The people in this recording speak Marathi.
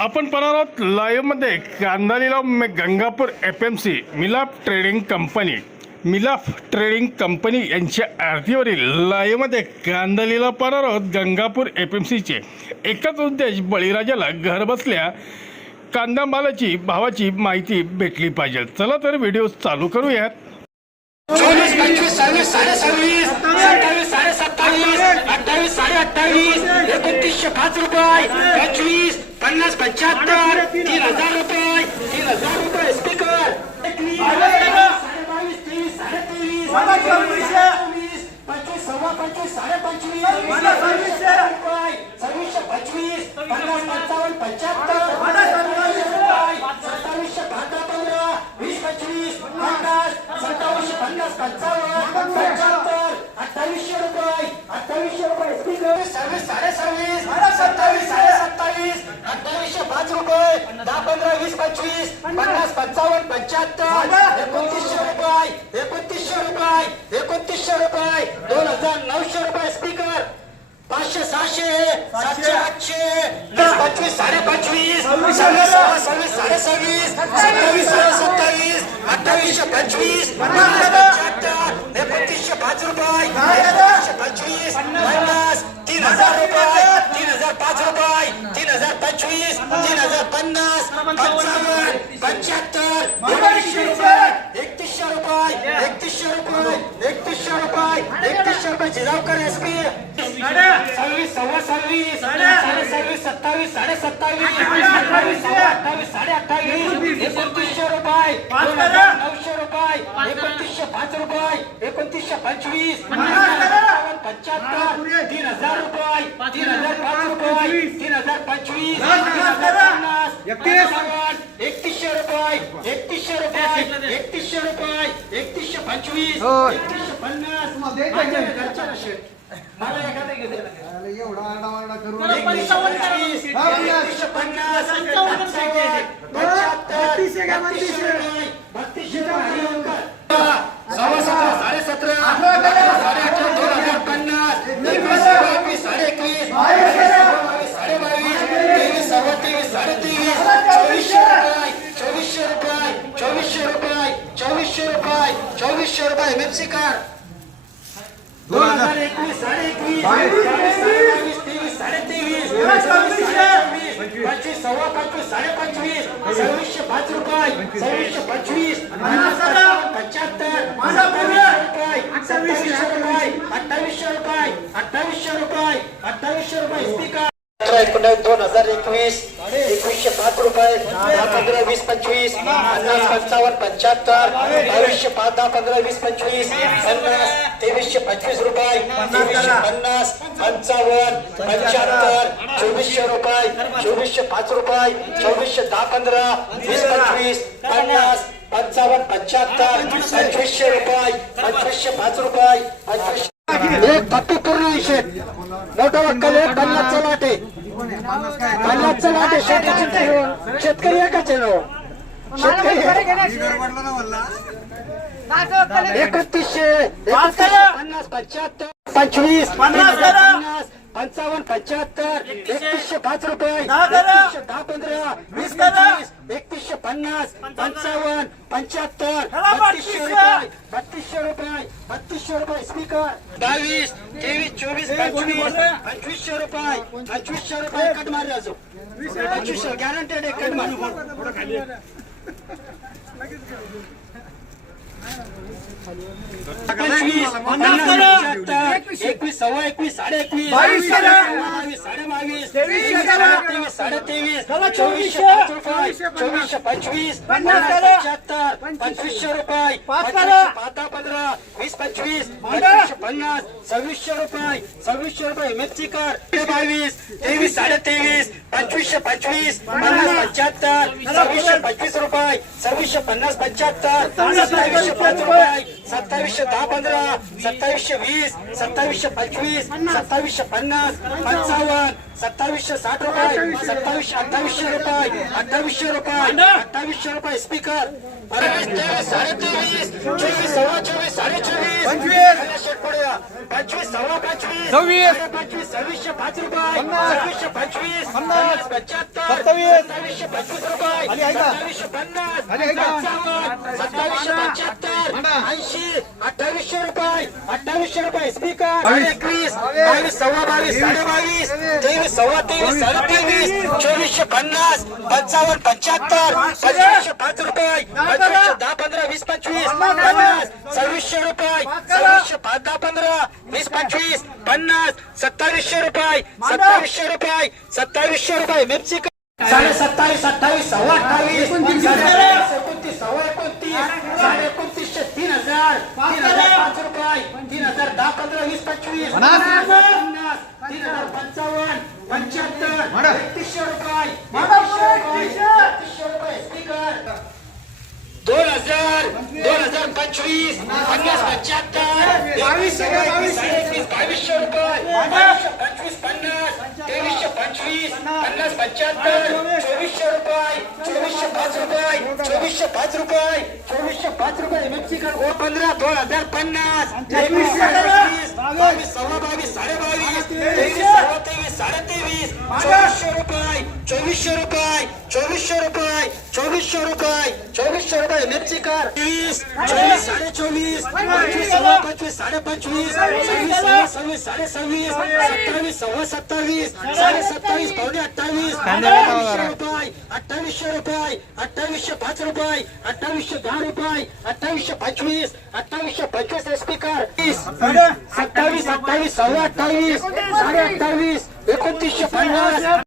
आपण पाहणार आहोत लाईव्हमध्ये कांदा लिलाव Gangapur F M C Milap trading company. Milaf trading company यांच्या आरतीवरील लाईव्हमध्ये कांदा लिलाव पाहणार आहोत गंगापूर एफ एम सीचे एकच उद्देश बळीराजाला घरबसल्या कांदा मालाची भावाची माहिती भेटली पाहिजे. चला तर व्हिडिओ चालू करूयात. चोवीस पंचवीस सव्वीस सत्तावीस साडे सत्तावीस अठ्ठावीस साडे अठ्ठावीस एकोणतीसशे पाच रुपये पंचवीस पन्नास पंच्याहत्तर तीन हजार रुपये तीन हजार रुपये स्पीकर बावीस तेवीस साडे तेवीस चोवीस पंचवीस सव्वा पंचवीस साडे पंचवीस रुपये सव्वीसशे पंचवीस पन्नास पंचावन्न पंच्याहत्तर सत्तावीसशे पंधरा पंधरा वीस पंचवीस पन्नास सत्तावीसशे पन्नास पंचावन्न अठ्ठावीसशे रुपये. स्पीकर सव्वीस साडे सव्वीस सत्तावीस साडे सत्तावीस अठ्ठावीसशे पाच रुपये दहा पंधरा वीस पंचवीस पन्नास पंचावन्न पंच्याहत्तर एकोणतीसशे रुपये एकोणतीसशे रुपये एकोणतीसशे रुपये दोन हजार नऊशे रुपये स्पीकर पाचशे सहाशे सातशे आठशे पंचवीस साडे पंचवीस सव्वीस सव्वा सव्वीस साडे सव्वीस सत्तावीस साडे सत्तावीस अठ्ठावीसशे पंचवीस एकोणतीसशे पाच रुपये पंचवीस पन्नास तीन हजार रुपये तीन हजार पाच रुपये तीन हजार पंचवीस तीन हजार पन्नास पंचावन्न पंच्याहत्तर एकोणीसशे रुपये. एकतीसशे रुपये एकतीसशे रुपये एकतीसशे रुपये एकतीसशे रुपये जिजावकर एस सव्वा सव्वीस साडे सव्वीस सत्तावीस साडे सत्तावीस अठ्ठावीस सव्वा अठ्ठावीस साडे अठ्ठावीस एकोणतीसशे रुपये नऊशे रुपये एकोणतीसशे पाच रुपये एकोणतीसशे पंचवीस पंच्याहत्तर तीन हजार रुपये तीन हजार पाच रुपये तीन हजार पंचवीस पन्नास एकतीसशे रुपये एकतीसशे रुपये एकतीसशे रुपये एकतीसशे पंचवीस एकतीसशे पन्नास. मला एखादं दे. एवढा साडे अठरा दोन हजार पन्नास. तेवीस सव्वा तेवीस साडे तेवीस चोवीसशे रुपये चोवीसशे रुपये चोवीसशे रुपये चोवीसशे रुपये चोवीसशे रुपये एमएफसी कार्ड दोन हजार एकवीस साडे एकवीस बावीस तेवीस साडे तेवीस पंचवीस सव्वा पंचवीस साडे पंचवीस सव्वीसशे पाच रुपये सव्वीसशे पंचवीस पंच्याहत्तर रुपये अठ्ठावीसशे रुपये अठ्ठावीसशे रुपये अठ्ठावीसशे रुपये स्पीकर दोन हजार एकवीस एकवीसशे पाच रुपये दहा पंधरा वीस पंचवीस पन्नास पंचावन्न पंच्याहत्तर बावीसशे पाच दहा पंधरा वीस पंचवीस पन्नास तेवीसशे पंचवीस रुपये तेवीसशे पन्नास पंचावन्न पंच्याहत्तर चोवीसशे रुपये चोवीसशे पाच रुपये चोवीसशे दहा पंधरा वीस पंचवीस पन्नास पंचावन्न पंच्याहत्तर पंचवीसशे रुपये पंचवीसशे पाच रुपये पंचवीसशे एक भक्ती पूर्ण विषय मोठा वक्कल एक पन्नासचा लाटे पन्नासचा लाटे आहे शेतकरी शेतकरी एकाच आहे हो. एकतीसशे पन्नास पंच्याहत्तर पंचवीस पन्नास पंचावन्न पंच्याहत्तर एकतीसशे पाच रुपये एकतीसशे दहा पंधरा वीस पंचवीस एकतीसशे पन्नास पंचावन्न पंच्याहत्तर बत्तीसशे रुपये बत्तीसशे रुपये बत्तीसशे रुपये स्पीकर. बावीस तेवीस चोवीस पंचवीस. पंचवीसशे रुपये पंचवीसशे रुपये कट मार राजू. पंचवीसशे गॅरंटेड कट मार एकवीस सव्वा एकवीस साडे एकवीस तेवीस साडे तेवीस चोवीसशे चोवीसशे पंचवीस पन्नास पंच्याहत्तर पंचवीसशे रुपये. दहा पंधरा वीस पंचवीस पन्नास सव्वीसशे रुपये सव्वीसशे रुपये. मिरची कर बावीस तेवीस साडे तेवीस पंचवीसशे पंचवीस पन्नास. पंच्याहत्तर सव्वीसशे पंचवीस रुपये सव्वीसशे पन्नास पंच्याहत्तर सत्तावीसशे पाच रुपये. सत्तावीसशे दहा पंधरा सत्तावीसशे वीस सत्तावीसशे पंचवीस सत्तावीसशे पन्नास पंचावन्न सत्तावीसशे साठ रुपये सत्तावीसशे अठ्ठावीसशे रुपये अठ्ठावीसशे रुपये अठ्ठावीसशे रुपये स्पीकर तेवीस तेवीस साडे तेवीस चोवीस सव्वा चोवीस साडे चोवीस पंचवीस. पंचवीस सव्वा पंचवीस. सव्वीस. पंचवीस सव्वीसशे पाच रुपये. सव्वीसशे पंचवीस. पन्नास. पंच्याहत्तर सत्तावीस. सत्तावीसशे पंचवीस रुपये? सत्तावीसशे पन्नास. सत्तावीसशे पंच्याहत्तर ऐंशी अठ्ठावीसशे रुपये अठ्ठावीसशे रुपये. स्पीकर एकवीस बावीस सव्वा बावीस साडे बावीस तेवीस सव्वा तेवीस साडे तेवीस चोवीसशे पन्नास पंचावन्न पंच्याहत्तर पंचवीसशे पाच रुपये पंचवीसशे दहा पंधरा वीस पंचवीस पन्नास सव्वीसशे रुपये सव्वीसशे पाच दहा पंधरा वीस पंचवीस पन्नास सत्तावीसशे रुपये सत्तावीसशे रुपये सत्तावीसशे रुपये. मिरची साडे सत्तावीस अठ्ठावीस सव्वा अठ्ठावीस एकोणतीस सव्वा एकोणतीस. हजार तीन हजार पाच रुपये. तीन हजार दहा पंधरा वीस पंचवीस. पन्नास. तीन हजार पंचावन्न. पंच्याहत्तर. एकतीसशे रुपये. रुपये. एकतीसशे रुपये. स्पीकर. दोन हजार दोन हजार पंचवीस. पन्नास पंच्याहत्तर. बावीस एकवीस बावीसशे रुपये. बावीसशे पंचवीस तेवीसशे पंचवीस पन्नास पंच्याहत्तर चोवीसशे रुपये चोवीसशे पाच रुपये चोवीसशे पाच रुपये चोवीसशे पाच रुपये मेक्सिकन ओ पंधरा दोन हजार पन्नास बावीस. सव्वा बावीस साडे बावीस तेवीस सव्वा तेवीस साडे तेवीस चोवीसशे रुपये चोवीसशे रुपये चोवीसशे रुपये चोवीसशे रुपये चोवीसशे रुपये मिरचीकर वीस चोवीस साडे चोवीस पंचवीस सव्वा पंचवीस साडे पंचवीस सव्वीस सव्वा सव्वीस साडे सव्वीस सत्तावीस सव्वा सत्तावीस साडे सत्तावीस पावणे अठ्ठावीस अठ्ठावीसशे रुपये अठ्ठावीसशे रुपये अठ्ठावीसशे पाच रुपये अठ्ठावीसशे दहा रुपये अठ्ठावीसशे पंचवीस अठ्ठावीसशे पंचवीस स्पीकर वीस सत्तावीस अठ्ठावीस सव्वा अठ्ठावीस साडे अठ्ठावीस एकोणतीसशे पन्नास